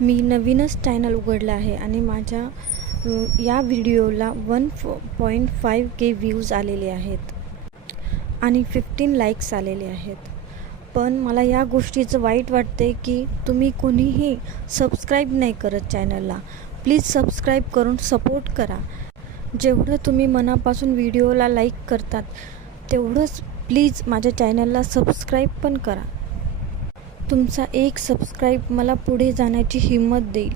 मी नवीनच चॅनल उघडलं आहे आणि माझ्या या व्हिडिओला 1.5K व्ह्यूज आलेले आहेत आणि 15 लाईक्स आलेले आहेत. पण मला या गोष्टीचं वाईट वाटते की तुम्ही कोणीही सबस्क्राईब नाही करत चॅनलला. प्लीज सबस्क्राईब करून सपोर्ट करा. जेवढं तुम्ही मनापासून व्हिडिओला लाईक करतात तेवढंच प्लीज माझ्या चॅनलला सबस्क्राईब पण करा. तुमचा एक सबस्क्राईब मला पुढे जाण्याची हिंमत देईल.